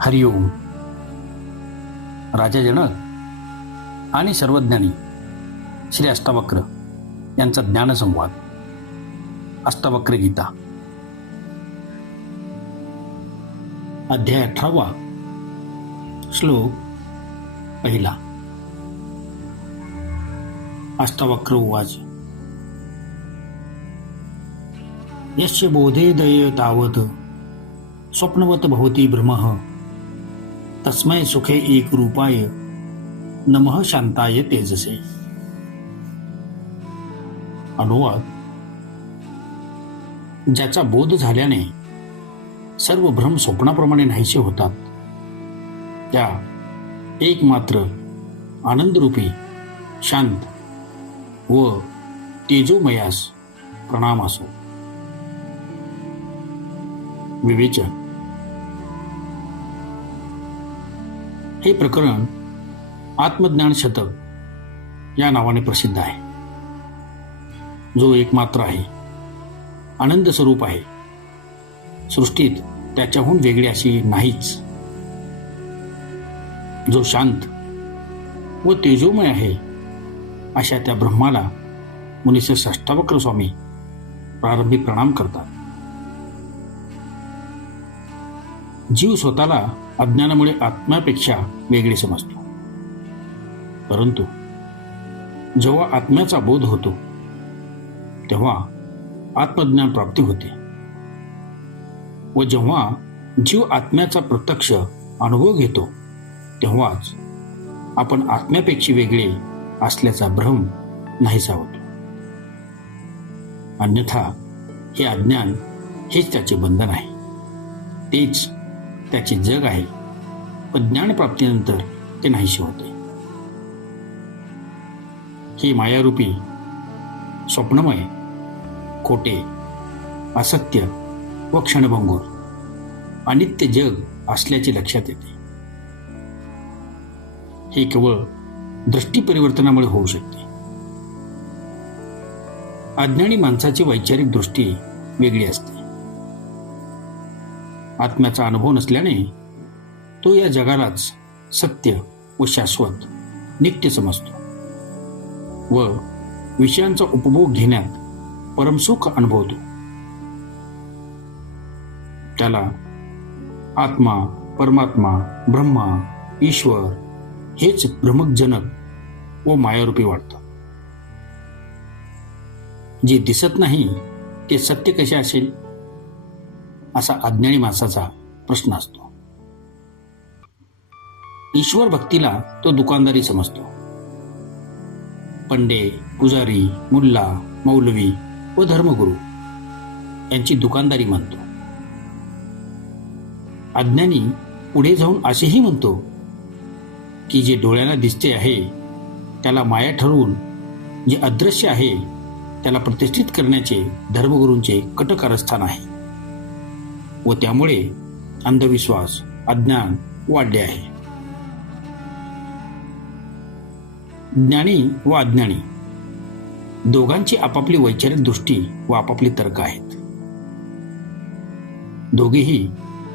हरिओम. राजा जनक आणि सर्वज्ञानी श्री अष्टावक्र यांचा ज्ञानसंवाद. अष्टावक्र गीता अध्याय 18. श्लोक 1. अष्टावक्र उवाच. यस्य बोधेदय तावत् स्वप्नवत भवति भ्रमः तस्मै सुखे एक रूपाय नमः शांताय तेजसे. अनुवाद. ज्याचा बोध झाल्याने सर्व भ्रम स्वप्नाप्रमाणे नाहीसे होतात, त्या एकमात्र आनंदरूपी शांत व तेजोमयास प्रणाम असो. विवेचन. हे प्रकरण आत्मज्ञान शतक या नावाने प्रसिद्ध आहे. जो एकमात्र आहे, आनंद स्वरूप आहे, सृष्टीत त्याच्याहून वेगळे अशी नाहीच, जो शांत व तेजोमय आहे, अशा त्या ब्रह्माला मुनीश्रेष्ठ अष्टावक्र स्वामी प्रारंभी प्रणाम करतात. जीव स्वतःला अज्ञानामुळे आत्म्यापेक्षा वेगळे समजतो, परंतु जेव्हा आत्म्याचा बोध होतो तेव्हा आत्मज्ञान प्राप्ती होते, व जेव्हा जीव आत्म्याचा प्रत्यक्ष अनुभव घेतो तेव्हाच आपण आत्म्यापेक्षा वेगळे असल्याचा भ्रम नाहीसा होतो. अन्यथा हे अज्ञान हेच त्याचे बंधन आहे, तेच त्याचे जग आहे, पण ज्ञानप्राप्तीनंतर ते नाहीसे होते. हे मायारूपी स्वप्नमय, खोटे, असत्य व क्षणभंगूर अनित्य जग असल्याचे लक्षात येते. हे केवळ दृष्टी परिवर्तनामुळे होऊ शकते. अज्ञानी माणसाची वैचारिक दृष्टी वेगळी असते. आत्म्याचा अनुभव नसल्याने तो या जगालाच सत्य व शाश्वत नित्य समजतो व विषयांचा उपभोग घेण्यात परमसुख अनुभवतो. त्याला आत्मा, परमात्मा, ब्रह्मा, ईश्वर हेच भ्रमकजनक व मायारूपी वाटतं. जे दिसत नाही ते सत्य कसे असेल, असा अज्ञानी माणसाचा प्रश्न असतो. ईश्वर भक्तीला तो दुकानदारी समजतो. पंडे, पुजारी, मुल्ला, मौलवी व धर्मगुरू यांची दुकानदारी मानतो. अज्ञानी पुढे जाऊन असेही म्हणतो की जे डोळ्यांना दिसते आहे त्याला माया ठरवून जे अदृश्य आहे त्याला प्रतिष्ठित करण्याचे धर्मगुरूंचे कट कारस्थान आहे व त्यामुळे अंधविश्वास, अज्ञान वाढले आहे. ज्ञानी व अज्ञानी दोघांची आपापली वैचारिक दृष्टी व आपापली तर्क आहेत. दोघेही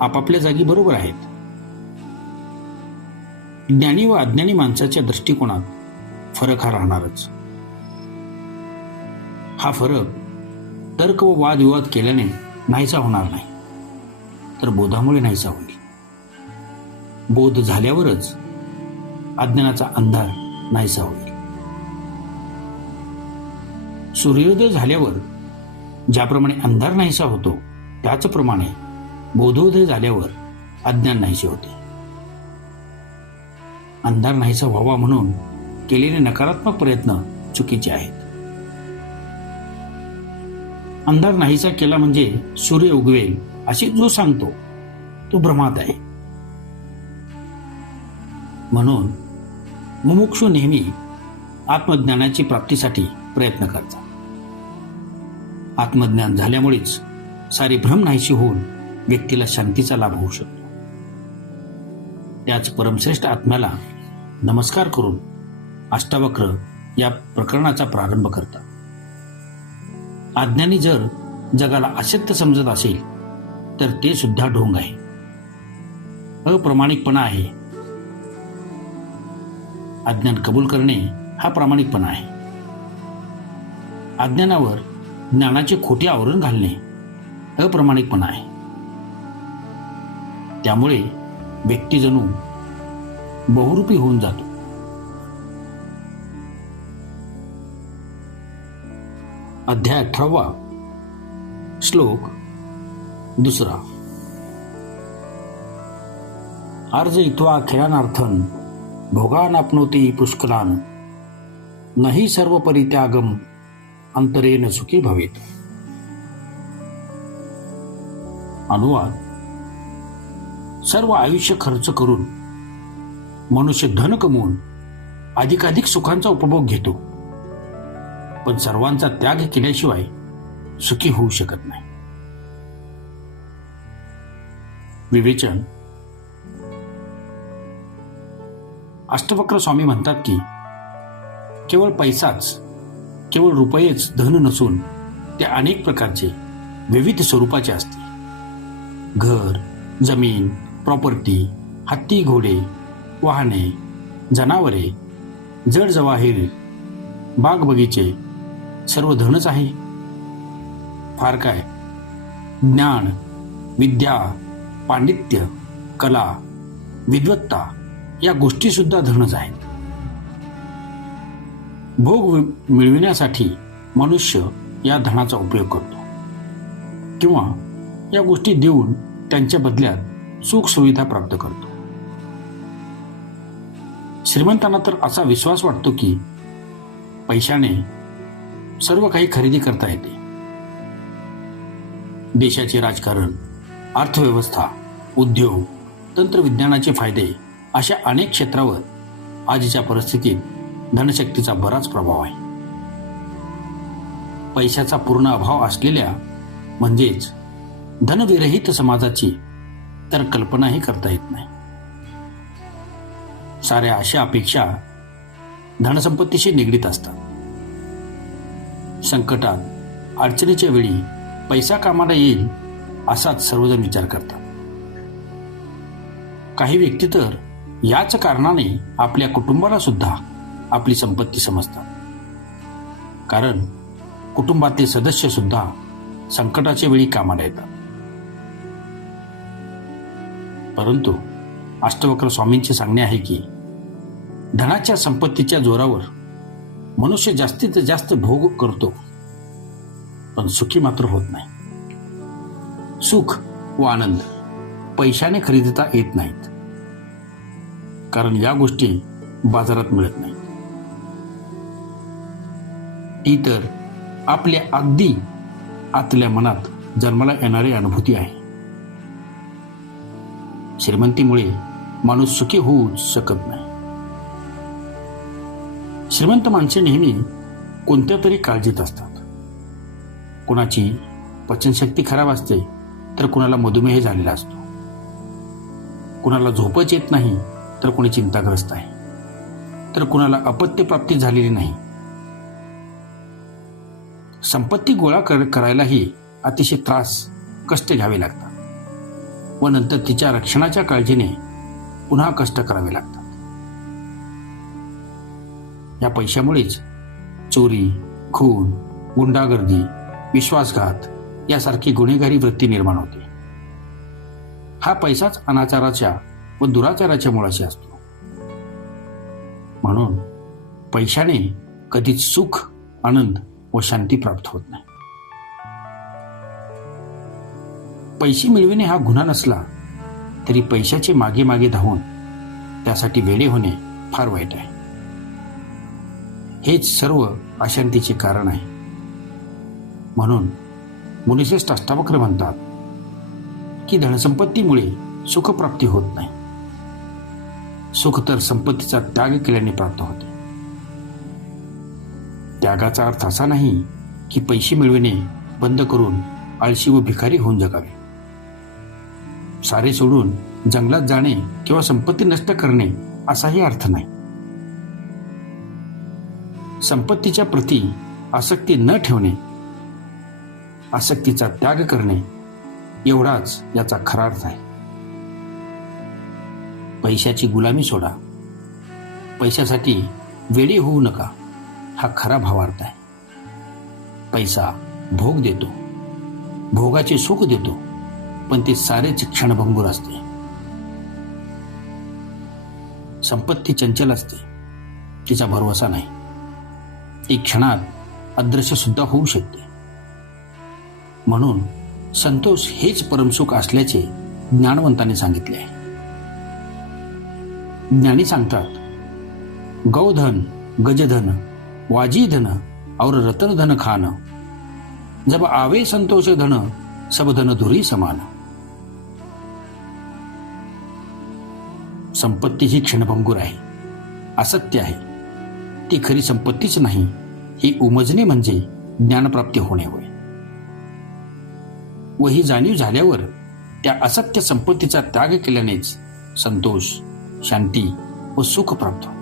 आपापल्या जागी बरोबर आहेत. ज्ञानी व अज्ञानी माणसाच्या दृष्टिकोनात फरक हा राहणारच. हा फरक तर्क व वादविवाद केल्याने नाहीसा होणार नाही, तर बोधामुळे नाहीसा होईल. बोध झाल्यावरच अज्ञानाचा अंधार नाहीसा होईल. सूर्योदय झाल्यावर ज्याप्रमाणे अंधार नाहीसा होतो त्याचप्रमाणे बोधोदय झाल्यावर अज्ञान नाहीसे होते. अंधार नाहीसा व्हावा म्हणून केलेले नकारात्मक प्रयत्न चुकीचे आहेत. अंधार नाहीसा केला म्हणजे सूर्य उगवेल असे जो सांगतो तो भ्रमात आहे. म्हणून मुमुक्षू नेहमी आत्मज्ञानाची प्राप्तीसाठी प्रयत्न करतात. आत्मज्ञान झाल्यामुळेच सारी भ्रम नाहीशी होऊन व्यक्तीला शांतीचा लाभ होऊ शकतो. त्याच परमश्रेष्ठ आत्म्याला नमस्कार करून अष्टावक्र या प्रकरणाचा प्रारंभ करतात. अज्ञानी जर जगाला असत्य समजत असेल तर ते सुद्धा ढोंग आहे, अप्रामाणिकपणा आहे. अज्ञान कबूल करणे हा प्रामाणिकपणा आहे. अज्ञानावर ज्ञानाचे खोटे आवरण घालणे अप्रामाणिकपणा आहे. त्यामुळे व्यक्ती जणू बहुरूपी होऊन जातो. अध्याय 18 श्लोक 2. अर्ज इत्वा खेळानार्थन भोगान आपनोती पुष्कलान नहि सर्व परित्यागम अंतरेन सुखी भवेत. अनुवाद: सर्व आयुष्य खर्च करून मनुष्य धन कमवून अधिकाधिक सुखांचा उपभोग घेतो, पण सर्वांचा त्याग केल्याशिवाय सुखी होऊ शकत नाही. विवेचन: अष्टवक्र स्वामी म्हणतात की केवळ पैसाच, केवळ रुपयेच धन नसून ते अनेक प्रकारचे विविध स्वरूपाचे असते. घर, जमीन, प्रॉपर्टी, हत्ती, घोडे, वाहने, जनावरे, जड जवाहीर, बाग बगीचे सर्व धनच आहे. फार काय, ज्ञान, विद्या, पांडित्य, कला, विद्वत्ता या गोष्टी सुद्धा धनच आहेत. भोग मिळविण्यासाठी मनुष्य या धनाचा उपयोग करतो किंवा या गोष्टी देऊन त्यांच्या बदल्यात सुख सुविधा प्राप्त करतो. श्रीमंतांना तर असा विश्वास वाटतो की पैशाने सर्व काही खरेदी करता येते. देशाचे राजकारण, अर्थव्यवस्था, उद्योग, तंत्रविज्ञानाचे फायदे अशा अनेक क्षेत्रावर आजच्या परिस्थितीत धनशक्तीचा बराच प्रभाव आहे. पैशाचा पूर्ण अभाव असलेल्या म्हणजेच धनविरहित समाजाची तर कल्पनाही करता येत नाही. साऱ्या अशा अपेक्षा धनसंपत्तीशी निगडीत असतात. संकटात, अडचणीच्या वेळी पैसा कामाला येईल असाच सर्वजण विचार करतात. काही व्यक्ती तर याच कारणाने आपल्या कुटुंबाला सुद्धा आपली संपत्ती समजतात, कारण कुटुंबातील सदस्य सुद्धा संकटाच्या वेळी कामाला येतात. परंतु अष्टवक्र स्वामींचे सांगणे आहे की धनाच्या संपत्तीच्या जोरावर मनुष्य जास्तीत जास्त भोग करतो, पण सुखी मात्र होत नाही. सुख व आनंद पैशाने खरीदता येत नाहीत, कारण या गोष्टी बाजारात मिळत नाहीत. ती तर आपल्या अगदी आतल्या मनात जन्माला येणारी अनुभूती आहे. श्रीमंतीमुळे माणूस सुखी होऊच शकत नाही. श्रीमंत माणसे नेहमी कोणत्या तरी काळजीत असतात. कुणाची पचनशक्ती खराब असते तर कुणाला मधुमेह झालेला असतो. कुणाला झोपच येत नाही तर कुणी चिंताग्रस्त आहे, तर कुणाला अपत्य प्राप्ती झालेली नाही. संपत्ती गोळा करायलाही अतिशय कष्ट घ्यावे लागतात व नंतर तिच्या रक्षणाच्या काळजीने पुन्हा कष्ट करावे लागतात. या पैशामुळेच चोरी, खून, गुंडागर्दी, विश्वासघात यासारखी गुन्हेगारी वृत्ती निर्माण होते. हा पैसाच अनाचाराच्या व दुराचाराच्या मुळाशी असतो. म्हणून पैशाने कधीच सुख, आनंद व शांती प्राप्त होत नाही. पैसे मिळविणे हा गुन्हा नसला तरी पैशाचे मागे मागे धावून त्यासाठी वेडे होणे फार वाईट आहे. हेच सर्व अशांतीचे कारण आहे. म्हणून मुनिश्रेष्ठ अष्टावक्र म्हणतात की धनसंपत्तीमुळे सुखप्राप्ती होत नाही. सुख तर संपत्तीचा त्याग केल्याने प्राप्त होते. त्यागाचा अर्थ असा नाही की पैसे मिळविणे बंद करून आळशी व भिकारी होऊन जगावे. सारे सोडून जंगलात जाणे किंवा संपत्ती नष्ट करणे असाही अर्थ नाही. संपत्तीच्या प्रती आसक्ती न ठेवणे आसक्तीचा त्याग करणे एवढाच याचा खरा अर्थ आहे. पैशाची गुलामी सोडा, पैशासाठी वेडी होऊ नका, हा खरा भावार्थ आहे. पैसा भोग देतो, भोगाचे सुख देतो, पण ते सारेच क्षणभंगूर असते. संपत्ती चंचल असते, तिचा भरवसा नाही. ती क्षणात अदृश्य सुद्धा होऊ शकते. म्हणून संतोष हेच परमसुख असल्याचे ज्ञानवंतांनी सांगितले आहे. ज्ञानी सांगतात, गौधन, गजधन, वाजीधन और रतन धन खान, जब आवे संतोष धन, सब धन धुरी समान. संपत्ती ही क्षणभंगूर आहे, असत्य आहे. ती खरी संपत्तीच नाही, ही उमजणे म्हणजे ज्ञानप्राप्ती होणे होय. व ही जाणीव झाल्यावर त्या असत्य संपत्तीचा त्याग केल्यानेच संतोष, शांती व सुख प्राप्त होते.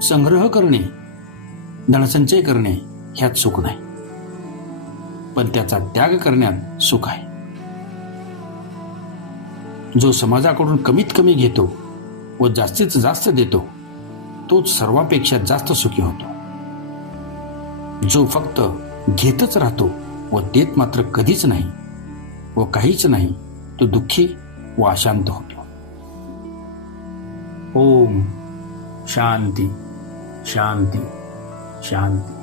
संग्रह करणे, धनसंचय करणे ह्यात सुख नाही, पण त्याचा त्याग करण्यात सुख आहे. जो समाजाकडून कमीत कमी घेतो व जास्तीत जास्त देतो, तोच सर्वांपेक्षा जास्त सुखी होतो. जो फक्त घेतच राहतो व देत मात्र कधीच नाही व काहीच नाही, तो दुःखी व अशांत होतो. ओम शांती शांती शांती.